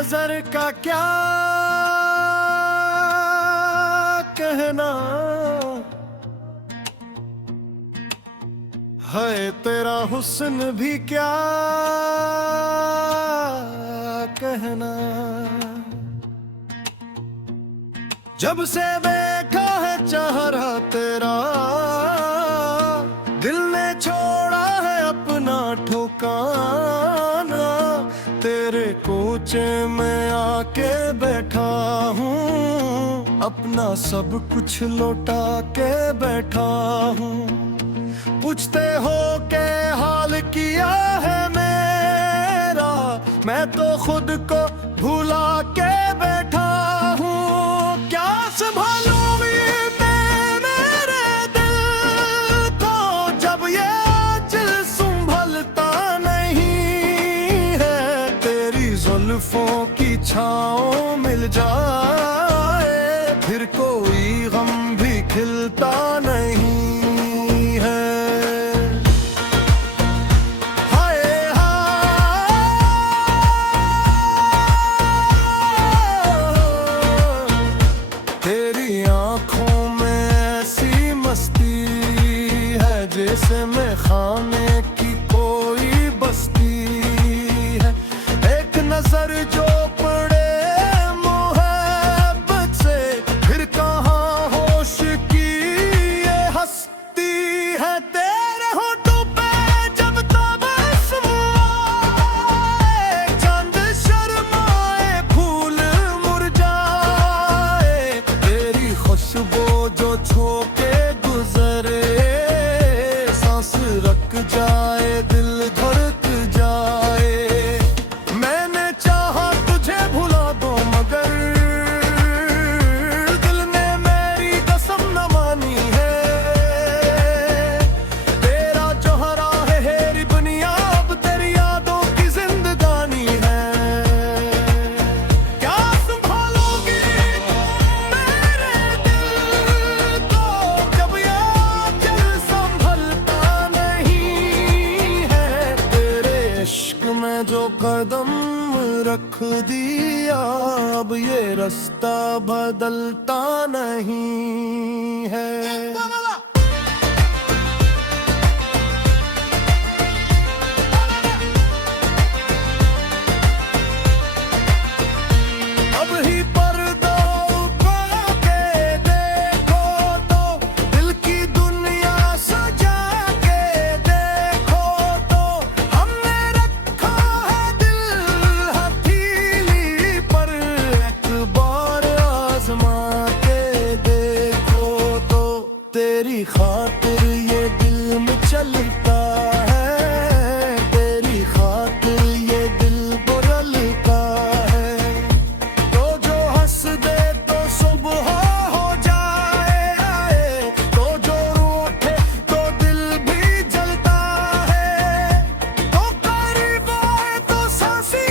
नजर का क्या कहना है, तेरा हुस्न भी क्या कहना। जब से देखा है चेहरा तेरा, दिल ने छोड़ा है अपना ठिकाना। तेरे कोचे में आके बैठा हूँ, अपना सब कुछ लौटा के बैठा हूँ। पूछते हो के हाल किया है मेरा, मैं तो खुद को भुला के बैठा हूँ। क्या संभालूंगी मैं मेरे दिल को, जब ये दिल संभलता नहीं है। तेरी जुल्फों की छाँव मिल जाए, फिर कोई गम भी खिलता नहीं। जैसे में खाने की कोई बस्ती है, एक नजर जो पड़े मोहब्बत से, फिर कहाँ होश की ये हस्ती है। तेरे होठों पे जब तबस्सुम आए, चांद शर्माए फूल मुरझाए। तेरी खुशबू जो छोके गुजरे, रख जाए दिल धड़क जाए। मैंने चाहा तुझे भुला दो, मगर दिल ने मेरी कसम न मानी है। तेरा जोहरा है हेरी दुनिया, अब तेरी यादों की जिंदगानी है। क्या संभालोगी मेरे दिल को, जब ये दिल संभलता में जो कदम रख दिया, अब ये रास्ता बदलता नहीं है। तेरी खातिर ये दिल में चलता है, तेरी खातिर ये दिल बुरलता है। तो जो हंस दे तो सुबह हो जाए, तो जो रूठे तो दिल भी जलता है। तो करीब आए तो सांसी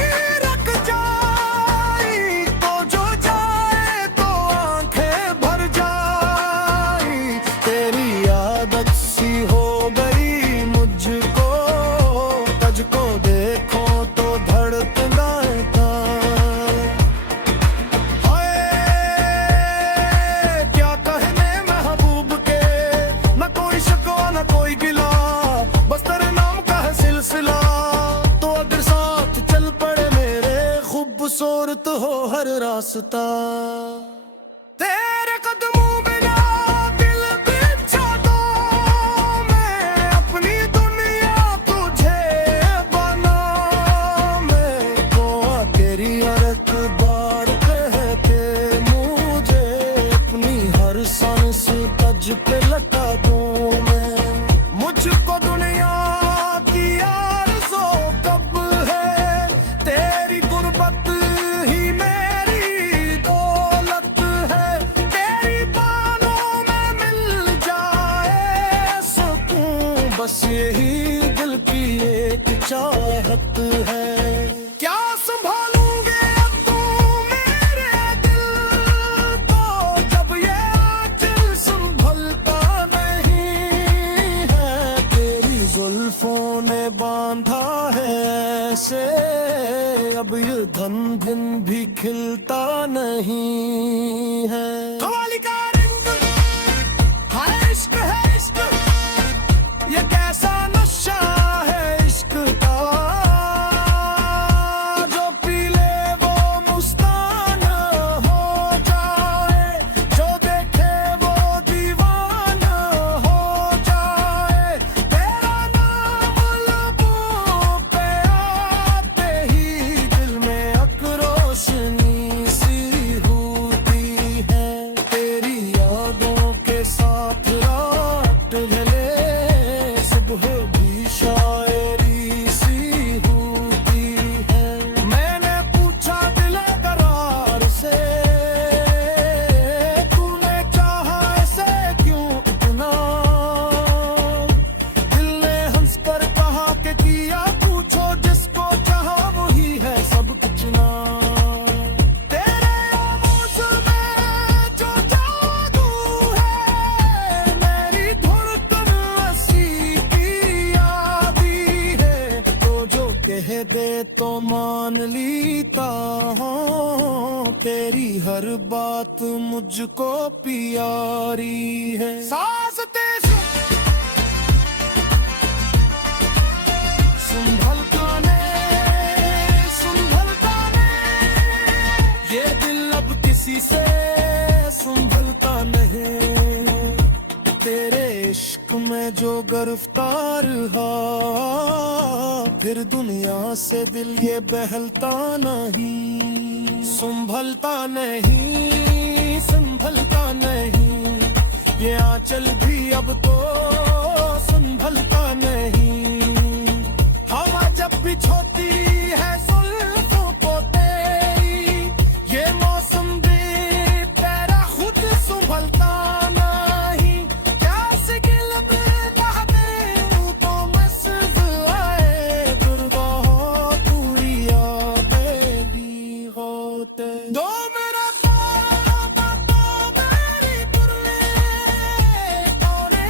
रख जाए, तो जो जाए तो आंखें भर जाए। तेरी आदत सी हो गई मुझको, तुझको देखो तो धड़कना था। हाय क्या कहने महबूब के, न कोई शिकवा न कोई गिला, बस तेरे नाम का है सिलसिला। तो अगर साथ चल पड़े मेरे, खूबसूरत हो हर रास्ता। तेरे कदमों बिना दिल बिछा दो, मैं अपनी दुनिया तुझे बना। मैं को तेरी हर एक बार कहते मुझे, अपनी हर सांस तज पे लगा दूं मैं। मुझको दुनिया की आरज़ू कब है, तेरी गुर्बत ही मेरी दौलत है। तेरी बाहों में मिल जाए सुकून, बस यही दिल की एक चाहत है। क्या संभालूंगे अब तू मेरे दिल को, जब ये दिल संभलता नहीं है। तेरी जुल्फों में बांधा है ऐसे, अब ये धन दिन भी खिलता नहीं है। कवाली का रिंग है इश्क, ये कैसा नशा है इश्क का, जो पी ले वो मुस्तान हो जाए, जो देखे वो दीवाना हो जाए। तेरा नाम लबों पे आते ही दिल में अकरोशनी सी होती है। तेरी यादों के साथ रात ढले, सुबह भी शायरी सी होती है। मैंने पूछा दिले करार से, तूने चाहा ऐसे क्यों इतना, दिल ने हंस कर कहा कि किया पूछो जिसको चाहा वही है सब कुछ ना। तेरे आवाज़ में जो जादू है, मेरी धड़कन हंसी की आदि है, तो जो कह दे तो मान लीता हूँ, तेरी हर बात मुझको प्यारी है। सास तेज संभलता ने, ये दिल अब किसी से संभलता नहीं। तेरे इश्क में जो गिरफ्तार हा, फिर दुनिया से दिल ये बहलता नहीं। संभलता नहीं, संभलता नहीं, ये आंचल भी अब तो संभलता नहीं। हवा जब भी छोती है जुल्फों को तेरी, ये मौसम भी तेरा खुद संभलता नहीं। क्या से गिल बिना दे तो मस्ज़ आए, दुर्गा हो तू यादें भी होते। दो मेरा बातों मेरी पुरले तोने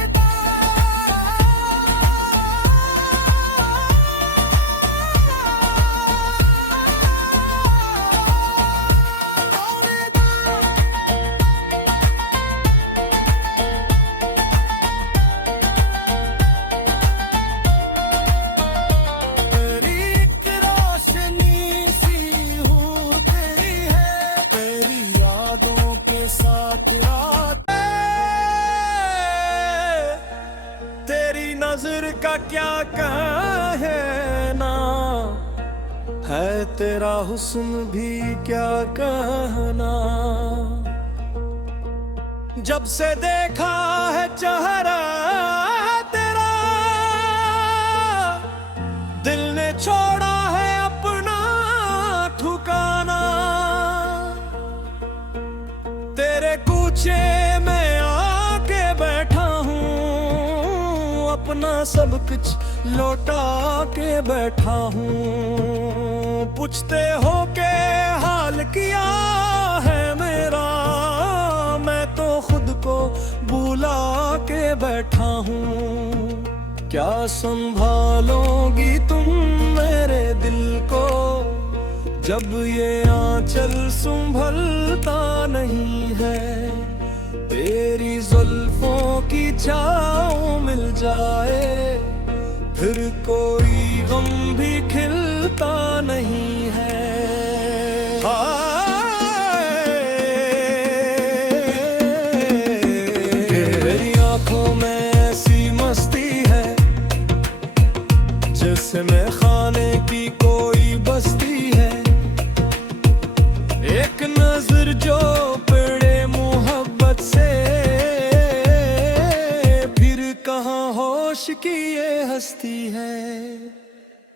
तेरी एक रोशनी सी होती है, तेरी यादों के साथ रात। तेरी नजर का क्या कहना है, तेरा हुस्न भी क्या कहना। जब से देखा है चेहरा तेरा, दिल ने छोड़ा है अपना ठिकाना। तेरे कूचे में आके बैठा हूँ, अपना सब कुछ लौटा के बैठा हूँ। पूछते हो के हाल किया है मेरा, मैं तो खुद को बुला के बैठा हूँ। क्या संभालोगी तुम मेरे दिल को, जब ये आंचल संभलता नहीं है। तेरी जुल्फों की छाँव मिल जाए, फिर कोई गम भी खिलता नहीं है। तेरी आंखों में ऐसी मस्ती है, जैसे मैं खाने की कोई बस्ती है। एक नजर जो पड़े मोहब्बत से, फिर कहाँ होश की ये हस्ती है।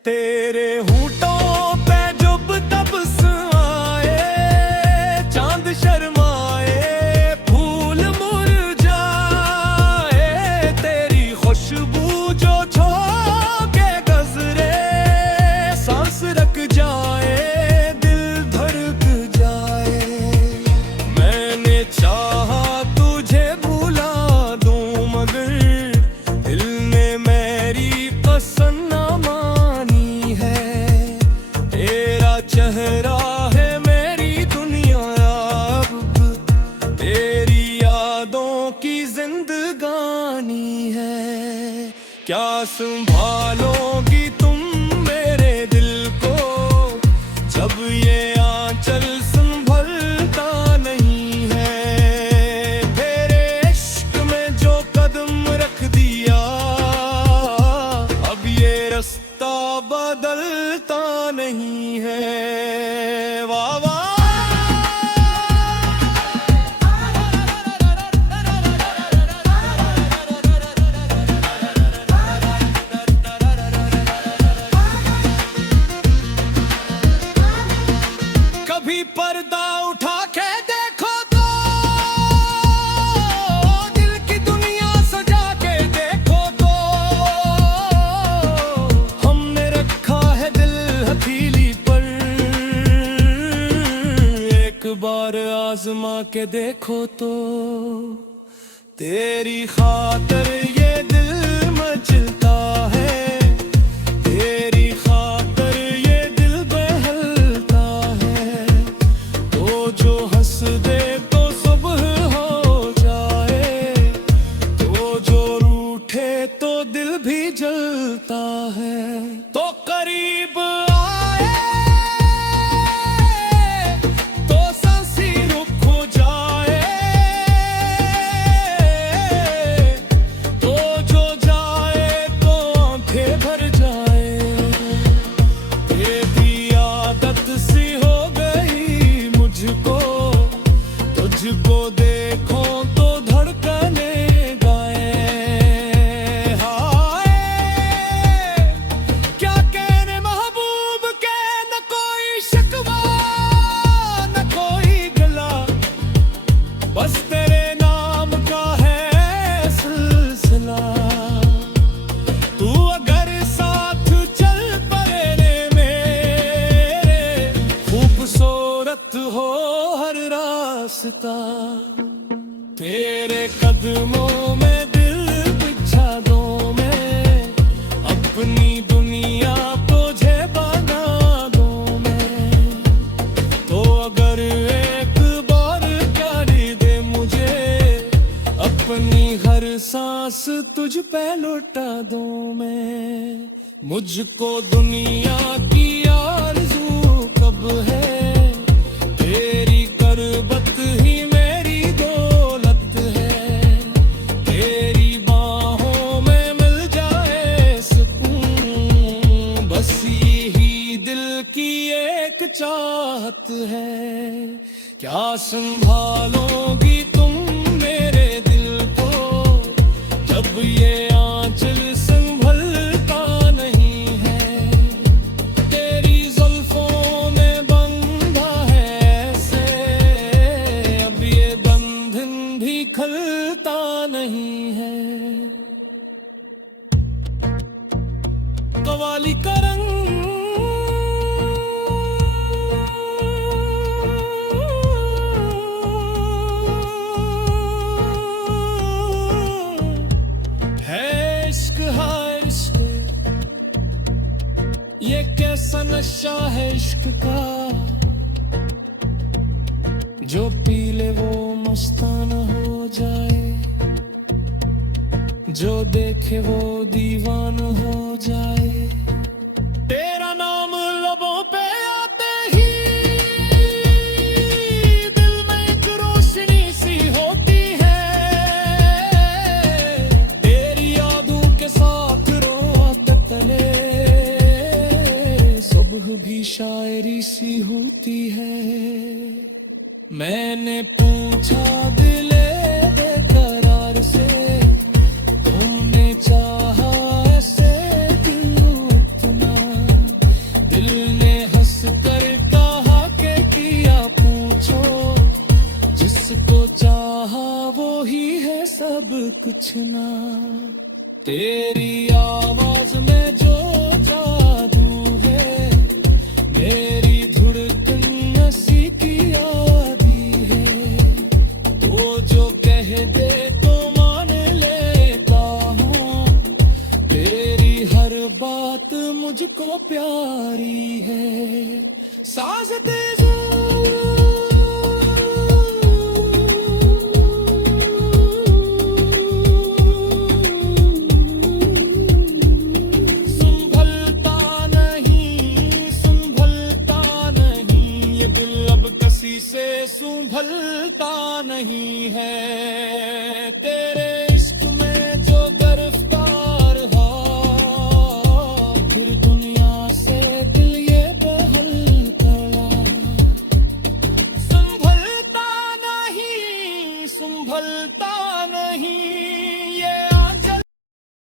तेरे होठों पे जब तबस आए, चांद शर्माए, फूल मुरझाए, तेरी खुशबू जो छोके गजरे, सांस रख जाए, दिल धड़क जाए। मैंने चाहा तुझे भुला दूं, मगर दिल ने मेरी पसंद ना संभालोगी तुम मेरे दिल को जब ये आंचल संभलता नहीं है। तेरे इश्क में जो कदम रख दिया अब ये रास्ता बदलता नहीं है। वाह वाह कभी पर्दा उठा के देखो तो दिल की दुनिया सजा के देखो तो हमने रखा है दिल हथेली पर। एक बार आजमा के देखो तो तेरी खातर ये दिल मचलता है। तेरी खातर ये दिल बहलता है। तो जो हंस दे तो सुबह हो जाए तो जो रूठे तो दिल भी जलता है। तो करीब आए तो सांसी रुक हो जाए तो जो जाए तो आंखें भर जाए। तेरी आदत सी हो गई मुझको तुझको देखो तो धड़कने गाए। हाय क्या कहने महबूब के न कोई शिकवा न कोई गला बस तेरे नाम का है सिलसिला। तू अगर साथ चल पड़े मेरे खूबसूरत हो हर रास्ता। तेरे कदमों में दिल बिछा दो मैं अपनी दुनिया तुझे बना दो मैं। तो अगर एक बार प्यार दे मुझे अपनी हर सांस तुझ पे लौटा दो मैं। मुझको दुनिया की आरज़ू कब है तेरी करबत ही मेरी दौलत है। तेरी बाहों में मिल जाए सुकून बस यही दिल की एक चाहत है। क्या संभालोगी तुम मेरे दिल को जब ये आंचल संभलता नहीं है। तेरी जुल्फों ने बंधा है ऐसे अब ये बंधन भी खलता नहीं है। कवाली का रंग है इश्क हाय इश्क ये कैसा नशा है इश्क का जो पी ले वो मस्ताना हो जाए। जो देखे वो दीवाना हो जाए। तेरा नाम लबों पे आते ही दिल में एक रोशनी सी होती है। तेरी यादों के साथ रोते तले सुबह भी शायरी सी होती है। मैंने पूछा दिले बेकरार से तुमने चाहा ऐसे क्यों इतना। दिल ने हंस कर कहा के किया पूछो जिसको चाहा वो ही है सब कुछ ना। तेरी आवाज में जो जादू है मेरी धड़कन नसी की आदि है। वो जो कह दे तो मान लेता हूँ तेरी हर बात मुझको प्यारी है। साज तेज़ संभलता नहीं है तेरे